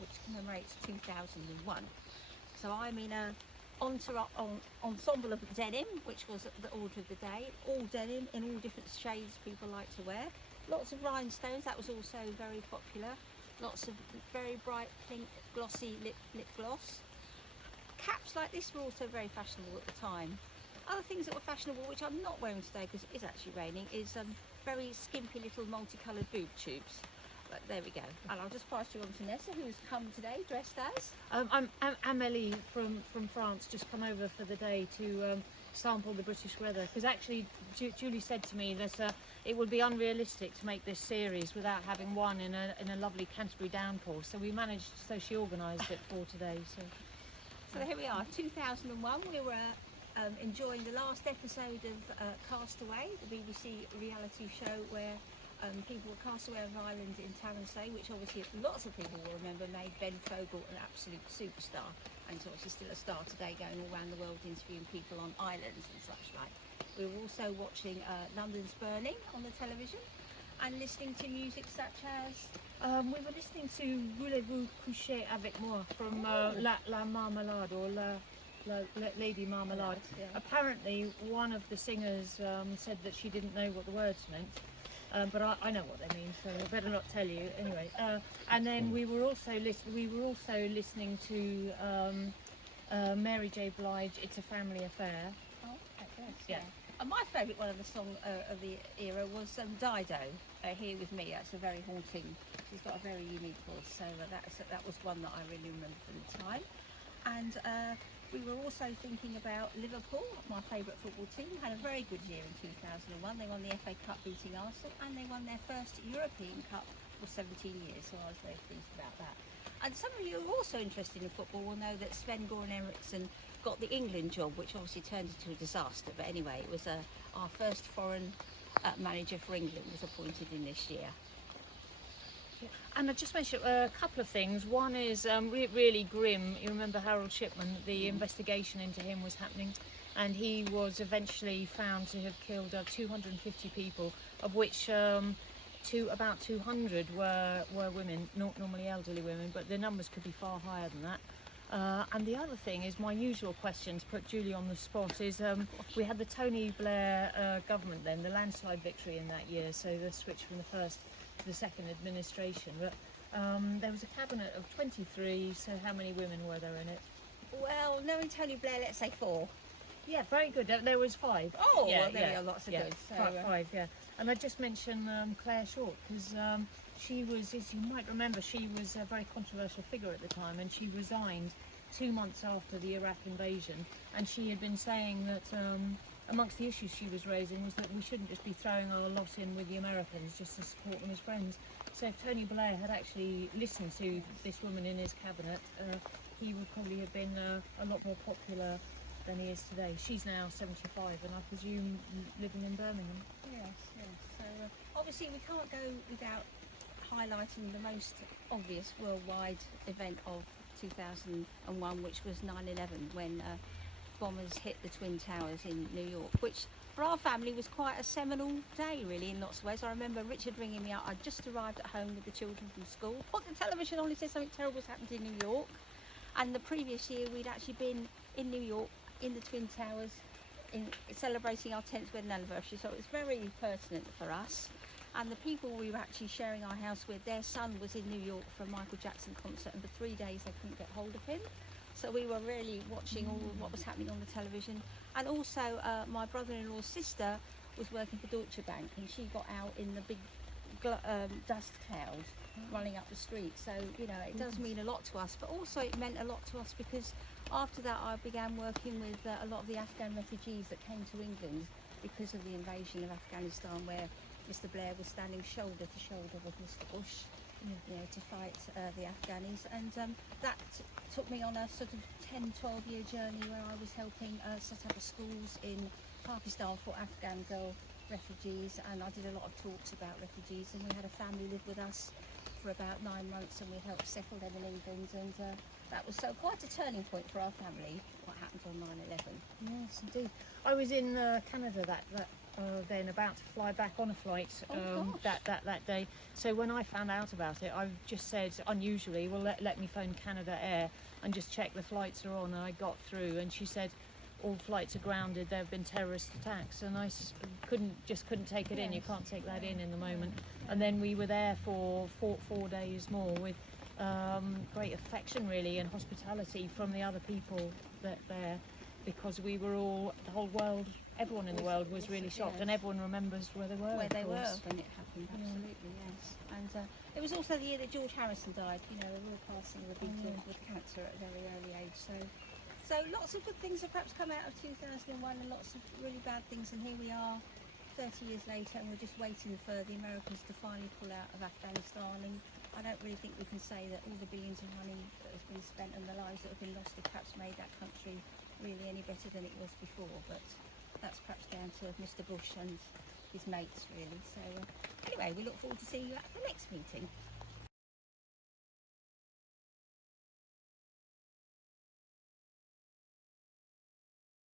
which commemorates 2001. So I'm in a ensemble of denim, which was the order of the day. All denim in all different shades people like to wear. Lots of rhinestones, that was also very popular. Lots of very bright pink glossy lip gloss. Caps like this were also very fashionable at the time. Other things that were fashionable, which I'm not wearing today because it is actually raining, is very skimpy little multicoloured boob tubes. But there we go. And I'll just pass you on to Nessa, who's come today dressed as. I'm Amélie from France, just come over for the day to sample the British weather. Because actually, Julie said to me that it would be unrealistic to make this series without having one in a lovely Canterbury downpour. So we managed, so she organised it for today. So here we are, 2001. We were enjoying the last episode of Castaway, the BBC reality show where people were cast away on an island in Tarrant, which obviously lots of people will remember made Ben Fogle an absolute superstar, and he's obviously still a star today, going all around the world interviewing people on islands and such like. We were also watching London's Burning on the television and listening to music such as we were listening to Voulez-vous coucher avec moi from La Marmalade, or Lady Marmalade. Right, yeah. Apparently one of the singers said that she didn't know what the words meant. But I know what they mean, so I better not tell you. Anyway, and then we were also listening to Mary J. Blige, "It's a Family Affair." Oh, yes, Yeah. And my favourite one of the song of the era was Dido, "Here With Me." That's a very haunting. She's got a very unique voice, so that was one that I really remember from the time. And we were also thinking about Liverpool, my favourite football team. Had a very good year in 2001. They won the FA Cup beating Arsenal, and they won their first European Cup for 17 years, so I was very pleased about that. And some of you who are also interested in football will know that Sven-Göran Eriksson got the England job, which obviously turned into a disaster. But anyway, it was our first foreign manager for England was appointed in this year. And I just mentioned a couple of things. One is really grim. You remember Harold Shipman? The investigation into him was happening, and he was eventually found to have killed 250 people, of which about 200 were women, not normally elderly women, but the numbers could be far higher than that. And the other thing is, my usual question to put Julie on the spot is, we had the Tony Blair government then, the landslide victory in that year, so the switch from the first to the second administration. But there was a cabinet of 23, so how many women were there in it? Well, knowing Tony Blair, let's say 4. Yeah, very good. There was 5. Oh, well, there are lots of good. So, 5, yeah. And I just mentioned Claire Short, because she was, as you might remember, she was a very controversial figure at the time, and she resigned 2 months after the Iraq invasion, and she had been saying that amongst the issues she was raising was that we shouldn't just be throwing our lot in with the Americans just to support them as friends. So if Tony Blair had actually listened to this woman in his cabinet, he would probably have been a lot more popular than he is today. She's now 75, and I presume living in Birmingham. Yes. So obviously we can't go without highlighting the most obvious worldwide event of 2001, which was 9/11, when bombers hit the Twin Towers in New York, which for our family was quite a seminal day, really, in lots of ways. I remember Richard ringing me up. I'd just arrived at home with the children from school. Put the television on, he said something terrible's happened in New York. And the previous year we'd actually been in New York in the Twin Towers celebrating our 10th wedding anniversary, so it was very pertinent for us. And the people we were actually sharing our house with, their son was in New York for a Michael Jackson concert, and for 3 days they couldn't get hold of him. So we were really watching all what was happening on the television. And also my brother-in-law's sister was working for Deutsche Bank, and she got out in the big dust cloud running up the street. So, you know, it does mean a lot to us, but also it meant a lot to us because after that I began working with a lot of the Afghan refugees that came to England because of the invasion of Afghanistan, where Mr. Blair was standing shoulder to shoulder with Mr. Bush, you know, to fight the Afghanis. And that took me on a sort of 10-12 year journey where I was helping set up schools in Pakistan for Afghan girl refugees, and I did a lot of talks about refugees, and we had a family live with us for about 9 months, and we helped settle them in England, and that was so quite a turning point for our family, what happened on 9/11. Yes, indeed. I was in Canada that then about to fly back on a flight Oh, gosh. that day. So when I found out about it, I just said, unusually, well, let me phone Canada Air and just check the flights are on. And I got through, and she said, all flights are grounded. There have been terrorist attacks, and I couldn't take it in. You Yes. can't take that in the moment. And then we were there for four days more with great affection, really, and hospitality from the other people that there, because we were all, the whole world, everyone in the world was really shocked, and everyone remembers where they were. Where of they were course. when it happened, absolutely, yes. And it was also the year that George Harrison died, you know, a real passing of a big deal with cancer at a very early age. So lots of good things have perhaps come out of 2001 and lots of really bad things, and here we are 30 years later and we're just waiting for the Americans to finally pull out of Afghanistan. And I don't really think we can say that all the billions of money that has been spent and the lives that have been lost have perhaps made that country really any better than it was before, but that's perhaps down to Mr. Bush and his mates, really. So anyway, we look forward to seeing you at the next meeting.